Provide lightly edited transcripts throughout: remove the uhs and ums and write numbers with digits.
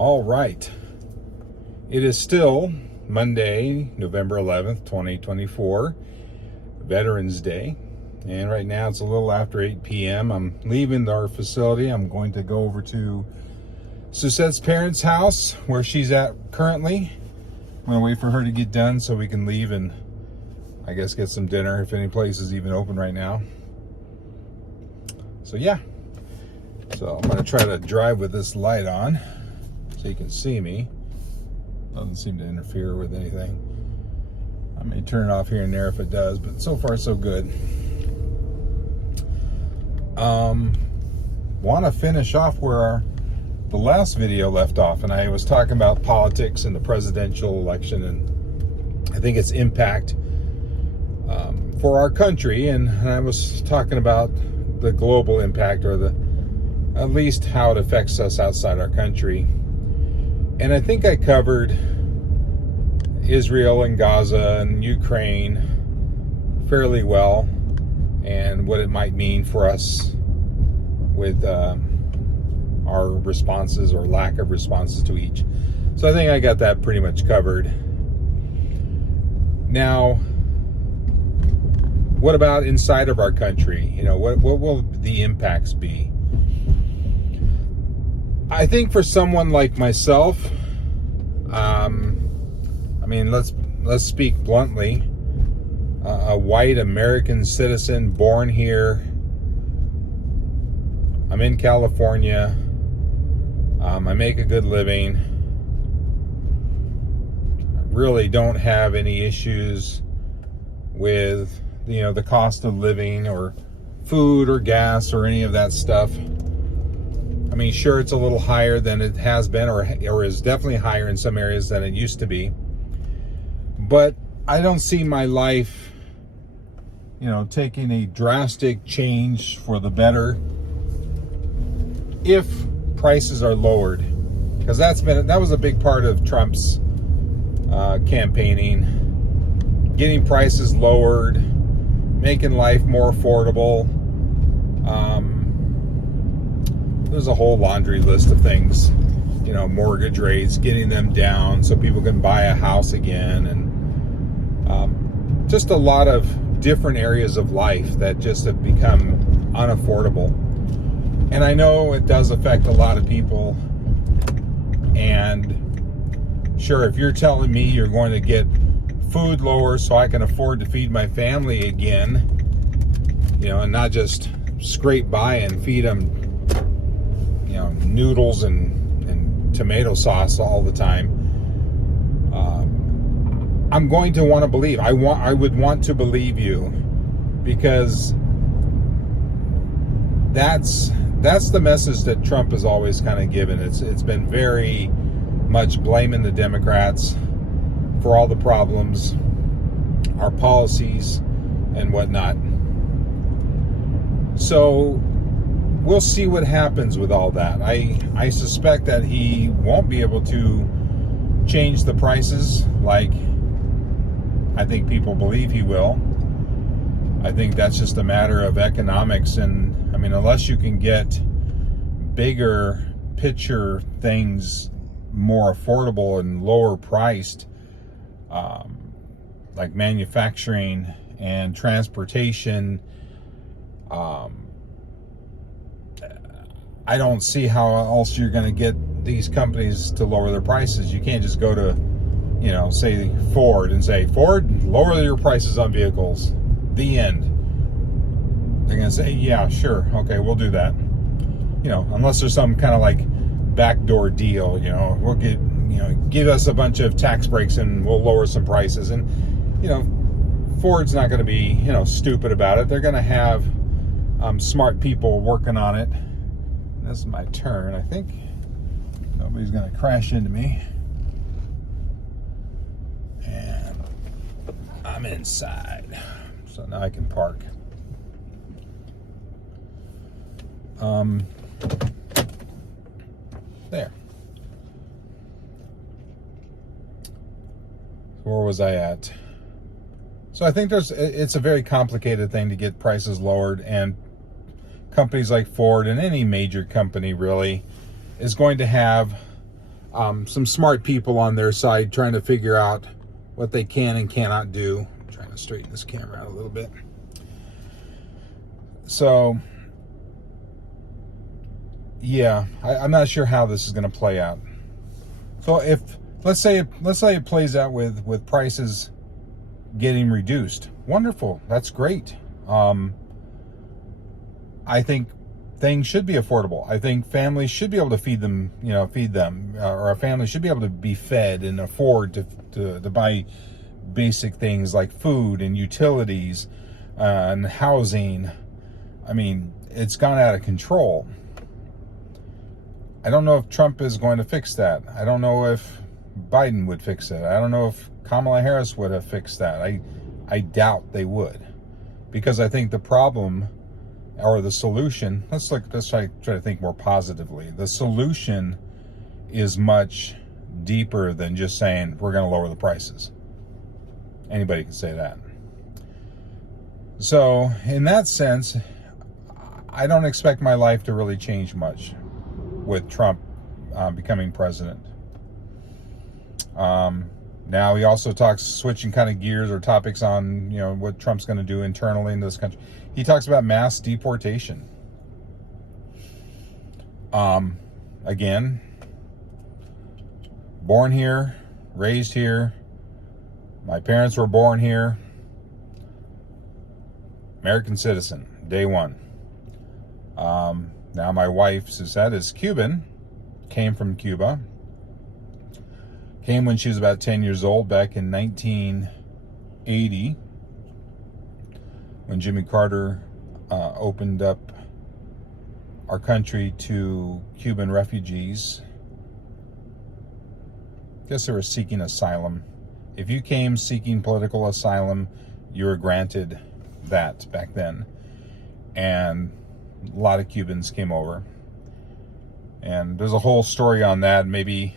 All right. It is still Monday, November 11th, 2024, Veterans Day. And right now it's a little after 8 p.m. I'm leaving our facility. I'm going to go over to Susette's parents' house where she's at currently. I'm going to wait for her to get done so we can leave and I guess get some dinner if any place is even open right now. So yeah. So I'm going to try to drive with this light on so you can see me. Doesn't seem to interfere with anything. I may turn it off here and there if it does, but so far so good. Want to finish off where the last video left off, and I was talking about politics and the presidential election and I think its impact for our country, and I was talking about the global impact, or at least how it affects us outside our country. And I think I covered Israel and Gaza and Ukraine fairly well, and what it might mean for us with our responses or lack of responses to each. So I think I got that pretty much covered. Now, what about inside of our country? You know, what will the impacts be? I think for someone like myself, I mean, let's speak bluntly. A white American citizen born here. I'm in California. I make a good living. I really don't have any issues with, you know, the cost of living or food or gas or any of that stuff. I mean, sure, it's a little higher than it has been, or is definitely higher in some areas than it used to be. But I don't see my life, you know, taking a drastic change for the better if prices are lowered, because that was a big part of Trump's campaigning, getting prices lowered, making life more affordable. There's a whole laundry list of things, you know, mortgage rates, getting them down so people can buy a house again, and just a lot of different areas of life that just have become unaffordable. And I know it does affect a lot of people. And sure, if you're telling me you're going to get food lower so I can afford to feed my family again, you know, and not just scrape by and feed them, you know, noodles and tomato sauce all the time, I'm going to want to believe. I would want to believe you, because that's the message that Trump has always kind of given. It's been very much blaming the Democrats for all the problems, our policies and whatnot. So we'll see what happens with all that. I suspect that he won't be able to change the prices like I think people believe he will. I think that's just a matter of economics, and I mean, unless you can get bigger picture things more affordable and lower priced, like manufacturing and transportation, I don't see how else you're going to get these companies to lower their prices. You can't just go to, you know, say Ford and say, Ford, lower your prices on vehicles. The end. They're going to say, yeah, sure. Okay, we'll do that. You know, unless there's some kind of like backdoor deal, you know, we'll get, you know, give us a bunch of tax breaks and we'll lower some prices. And, you know, Ford's not going to be, you know, stupid about it. They're going to have smart people working on it. This is my turn. I think nobody's going to crash into me. And I'm inside. So now I can park. There. Where was I at? So I think it's a very complicated thing to get prices lowered, and companies like Ford and any major company really is going to have some smart people on their side trying to figure out what they can and cannot do. I'm trying to straighten this camera out a little bit. So, yeah, I'm not sure how this is going to play out. So if let's say it plays out with prices getting reduced, wonderful, that's great. I think things should be affordable. I think families should be able to feed them, or a family should be able to be fed and afford to buy basic things like food and utilities and housing. I mean, it's gone out of control. I don't know if Trump is going to fix that. I don't know if Biden would fix it. I don't know if Kamala Harris would have fixed that. I doubt they would, because I think the problem or the solution, let's try to think more positively. The solution is much deeper than just saying we're going to lower the prices. Anybody can say that. So in that sense, I don't expect my life to really change much with Trump becoming president. Now he also talks, switching kind of gears or topics on, what Trump's going to do internally in this country. He talks about mass deportation. Again, born here, raised here. My parents were born here. American citizen, day one. Now my wife, Suzette, is Cuban, came from Cuba. Came when she was about 10 years old back in 1980, when Jimmy Carter opened up our country to Cuban refugees. I guess they were seeking asylum. If you came seeking political asylum, you were granted that back then. And a lot of Cubans came over. And there's a whole story on that. Maybe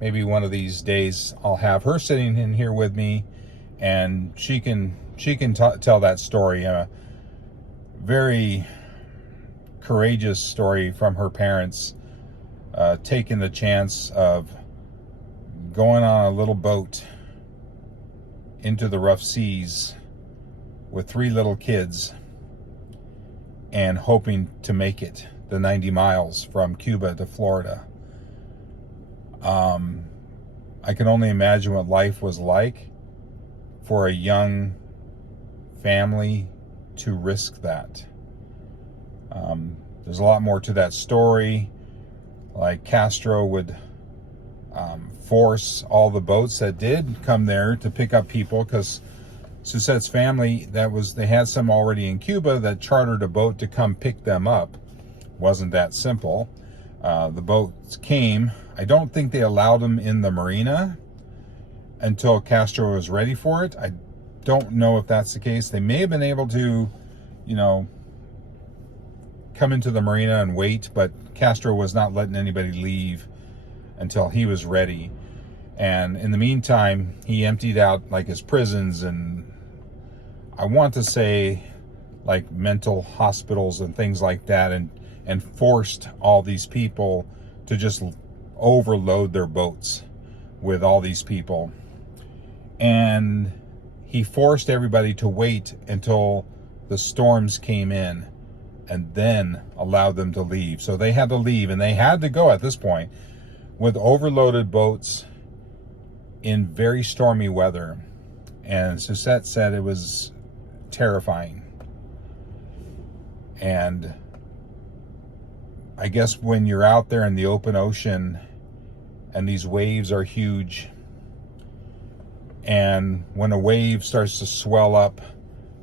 one of these days I'll have her sitting in here with me, and she can tell that story. A very courageous story from her parents, taking the chance of going on a little boat into the rough seas with 3 little kids and hoping to make it the 90 miles from Cuba to Florida. I can only imagine what life was like for a young family to risk that. There's a lot more to that story. Like Castro would force all the boats that did come there to pick up people, because Susette's family, they had some already in Cuba that chartered a boat to come pick them up. Wasn't that simple. The boats came. I don't think they allowed them in the marina until Castro was ready for it. I don't know if that's the case. They may have been able to, come into the marina and wait, but Castro was not letting anybody leave until he was ready. And in the meantime, he emptied out like his prisons, and I want to say like mental hospitals and things like that, and forced all these people to just overload their boats with all these people. And he forced everybody to wait until the storms came in and then allowed them to leave. So they had to leave, and they had to go at this point with overloaded boats in very stormy weather. And Suzette said it was terrifying. And I guess when you're out there in the open ocean and these waves are huge, and when a wave starts to swell up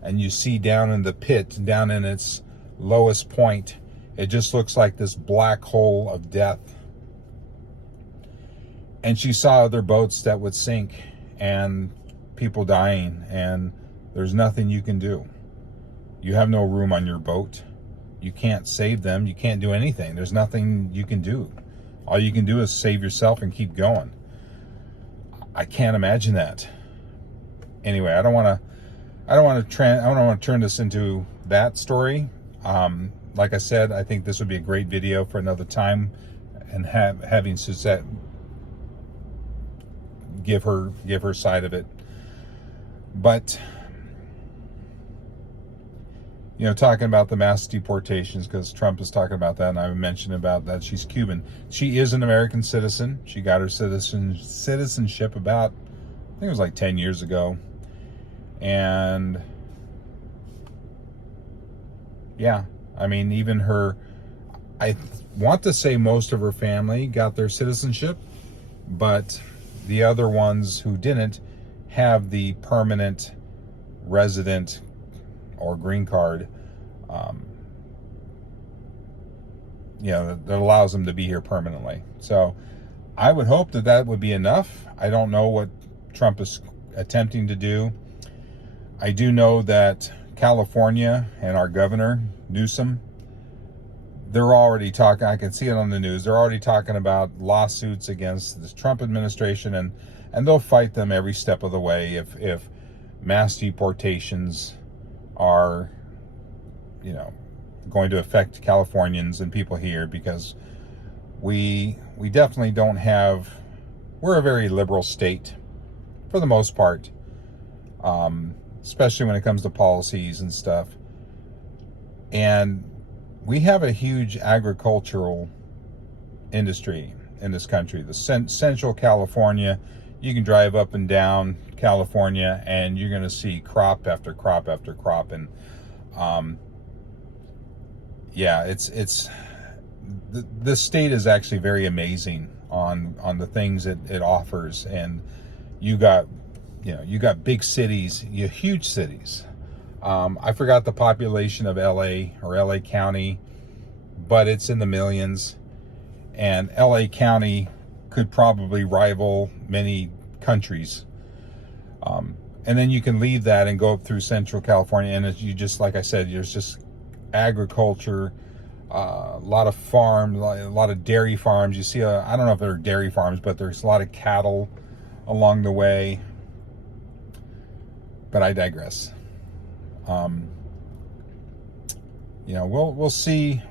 and you see down in the pit, down in its lowest point, it just looks like this black hole of death. And she saw other boats that would sink and people dying, and there's nothing you can do. You have no room on your boat. You can't save them. You can't do anything. There's nothing you can do. All you can do is save yourself and keep going. I can't imagine that. Anyway, I don't want to turn this into that story. Like I said, I think this would be a great video for another time, and having Suzette give her side of it. But talking about the mass deportations, because Trump is talking about that, and I mentioned about that she's Cuban. She is an American citizen. She got her citizenship about, I think it was like 10 years ago. And yeah, I mean, even her, I want to say most of her family got their citizenship, but the other ones who didn't have the permanent resident or green card, that allows them to be here permanently. So I would hope that would be enough. I don't know what Trump is attempting to do. I do know that California and our governor, Newsom, they're already talking, I can see it on the news, they're already talking about lawsuits against the Trump administration, and they'll fight them every step of the way if mass deportations are, going to affect Californians and people here, because we definitely don't have, we're a very liberal state for the most part, especially when it comes to policies and stuff. And we have a huge agricultural industry in this country. The Central California, you can drive up and down California and you're going to see crop after crop after crop. And it's the state is actually very amazing on the things it offers. And you got big cities, huge cities. I forgot the population of LA or LA County, but it's in the millions. And LA County could probably rival many countries. And then you can leave that and go up through Central California, and you just, like I said, there's just agriculture, a lot of farms, a lot of dairy farms. You see, I don't know if they're dairy farms, but there's a lot of cattle along the way. But I digress. We'll see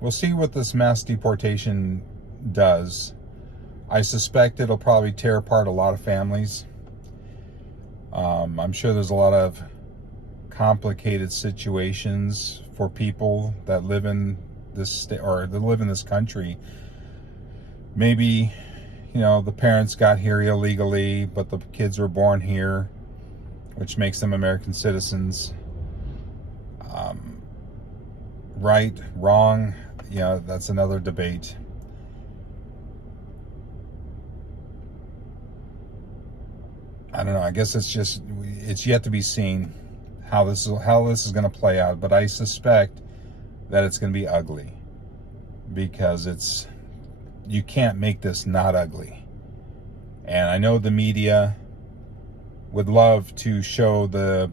what this mass deportation does. I suspect it'll probably tear apart a lot of families. I'm sure there's a lot of complicated situations for people that live in this state or that live in this country. Maybe, the parents got here illegally, but the kids were born here, which makes them American citizens. Right, wrong, that's another debate. I don't know. I guess it's yet to be seen how this is going to play out. But I suspect that it's going to be ugly, because you can't make this not ugly. And I know the media would love to show the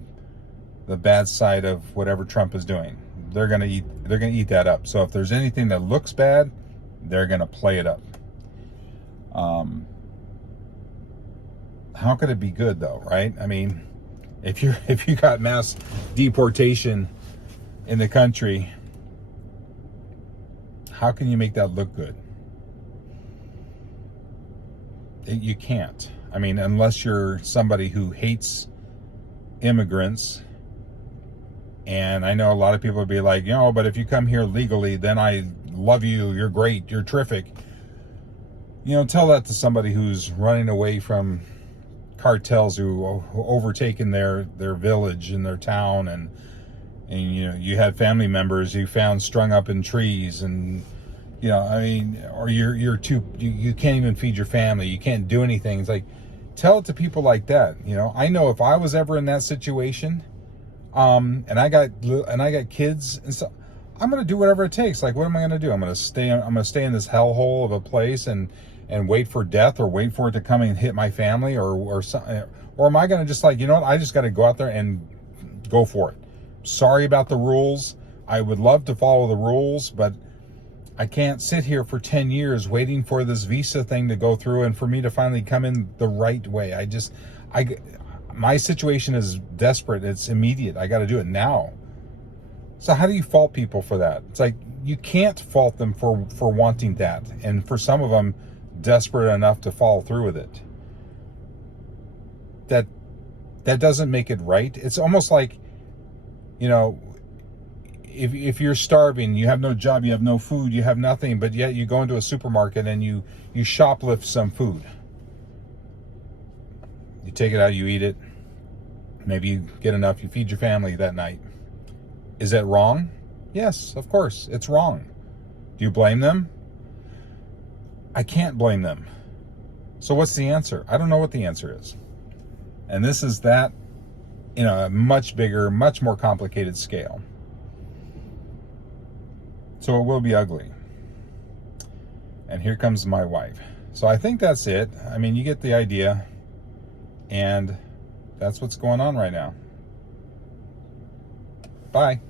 bad side of whatever Trump is doing. They're gonna eat that up. So if there's anything that looks bad, they're gonna play it up. How could it be good though, right? I mean, if you got mass deportation in the country, how can you make that look good? You can't. I mean, unless you're somebody who hates immigrants. And I know a lot of people would be like, but if you come here legally, then I love you, you're great, you're terrific. Tell that to somebody who's running away from cartels who overtaken their village and their town, and you had family members you found strung up in trees, and or you can't even feed your family, you can't do anything. It's like, tell it to people like that. I know if I was ever in that situation, and I got kids and stuff, I'm gonna do whatever it takes. Like, what am I gonna do? I'm gonna stay in this hellhole of a place and wait for death, or wait for it to come and hit my family, or something? Or am I gonna just like, I just got to go out there and go for it? Sorry about the rules. I would love to follow the rules, but I can't sit here for 10 years waiting for this visa thing to go through and for me to finally come in the right way. My situation is desperate. It's immediate. I got to do it now. So how do you fault people for that? It's like, you can't fault them for wanting that. And for some of them, desperate enough to follow through with it. that doesn't make it right. It's almost like, you know, if you're starving, you have no job, you have no food, you have nothing, but yet you go into a supermarket and you shoplift some food. You take it out, you eat it. Maybe you get enough, you feed your family that night. Is that wrong? Yes, of course, it's wrong. Do you blame them? I can't blame them. So what's the answer? I don't know what the answer is. And this is that, you know, a much bigger, much more complicated scale. So it will be ugly. And here comes my wife. So I think that's it. I mean, you get the idea. And that's what's going on right now. Bye.